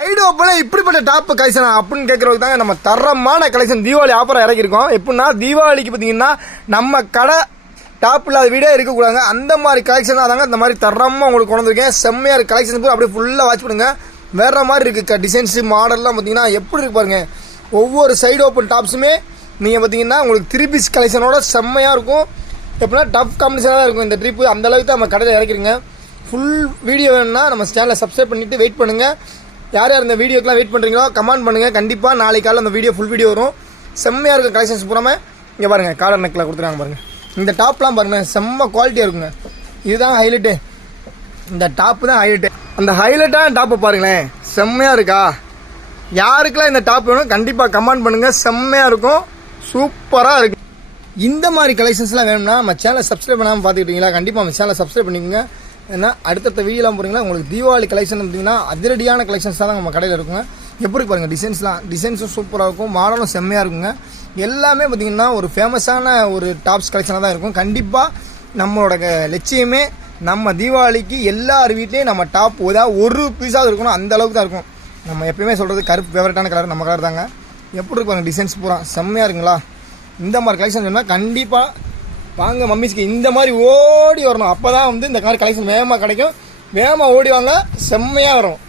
Side ஓப்பனில் இப்படிப்பட்ட top collection அப்படின்னு கேட்குறதுக்கு தாங்க நம்ம தரமான கலெக்ஷன் தீபாவளி ஆஃபராக இறக்கிருக்கோம். எப்படின்னா தீபாவளிக்கு பார்த்தீங்கன்னா நம்ம கடை டாப் இல்லாத வீடே இருக்கக்கூடாது. அந்த மாதிரி கலெக்ஷன் தான் தாங்க இந்த மாதிரி தரமாக உங்களுக்கு கொண்டு வந்திருக்கேன். செம்மையாக இருக்குது கலெக்ஷன் போய் அப்படியே ஃபுல்லாக வாட்ச் பண்ணுங்க. வேறு மாதிரி இருக்குது டிசைன்ஸு மாடல்லாம் பார்த்தீங்கன்னா எப்படி இருக்கு பாருங்க. ஒவ்வொரு சைடு ஓப்பன் டாப்ஸுமே நீங்கள் பார்த்தீங்கன்னா உங்களுக்கு 3 பீஸ் கலெக்ஷனோட செம்மையாக இருக்கும். எப்படின்னா டஃப் காம்பினேஷனாக தான் இருக்கும் இந்த ட்ரிப்பு. அந்த அளவுக்கு தான் நம்ம கடையில் இறக்கிருங்க. ஃபுல் வீடியோ வேணும்னா நம்ம சேனலை சப்ஸ்கிரைப் பண்ணிவிட்டு வெயிட் பண்ணுங்கள். யார் யார் இந்த வீடியோக்கெலாம் வெயிட் பண்ணுறீங்களோ கமெண்ட் பண்ணுங்கள். கண்டிப்பாக நாளைக்கு காலையில் அந்த வீடியோ ஃபுல் வீடியோ வரும். செம்மையாக இருக்கும் கலெக்ஷன்ஸ் பூராமல். இங்கே பாருங்கள் காலர் நெக்கில் கொடுத்துருக்காங்க பாருங்கள். இந்த டாப்லாம் பாருங்கள் செம்ம குவாலிட்டியாக இருக்குங்க. இதுதான் ஹைலைட்டு. இந்த டாப்பு தான் ஹைலைட்டு. அந்த ஹைலைட்டான டாப்பை பாருங்களேன் செம்மையாக இருக்கா. யாருக்கெல்லாம் இந்த டாப் வேணும் கண்டிப்பாக கமெண்ட் பண்ணுங்கள். செம்மையாக இருக்கும், சூப்பராக இருக்கும். இந்த மாதிரி கலெக்ஷன்ஸ்லாம் வேணும்னா நம்ம சேனலை சப்ஸ்கிரைப் பண்ணாமல் பார்த்துக்கிட்டீங்களா, கண்டிப்பாக நம்ம சேனலை சப்ஸ்கிரைப் பண்ணிக்கோங்க. ஏன்னா அடுத்தடுத்த வீடியோலாம் போகிறீங்களா உங்களுக்கு தீபாவளி கலெக்ஷன் பார்த்தீங்கன்னா அதிரடியான கலெக்ஷன்ஸ் தான் நம்ம கடையில் இருக்குங்க. எப்படி பாருங்கள் டிசைன்ஸும் சூப்பராக இருக்கும், மாடலும் செம்மையாக இருக்குங்க. எல்லாமே பார்த்திங்கன்னா ஒரு ஃபேமஸான ஒரு டாப்ஸ் கலெக்ஷனாக தான் இருக்கும். கண்டிப்பாக நம்மளோட லட்சியமே நம்ம தீபாவளிக்கு எல்லார் வீட்லேயும் நம்ம டாப் ஏதாவது ஒரு பீஸாவது இருக்கணும். அந்த அளவுக்கு தான் இருக்கும். நம்ம எப்பயுமே சொல்கிறது கருப்பு ஃபேவரட்டான கலர் நம்ம கலர் தாங்க. எப்படி இருக்கும் டிசைன்ஸ் பூரா செம்மையாக இருக்குங்களா. இந்த மாதிரி கலெக்ஷன் சொன்னால் கண்டிப்பாக வாங்க மம்மிஸ்க்கு இந்த மாதிரி ஓடி வரணும். அப்போ தான் இந்த மாதிரி கலெக்ஷன் வேகமாக கிடைக்கும். வேகமாக ஓடி வாங்க, செம்மையாக வரும்.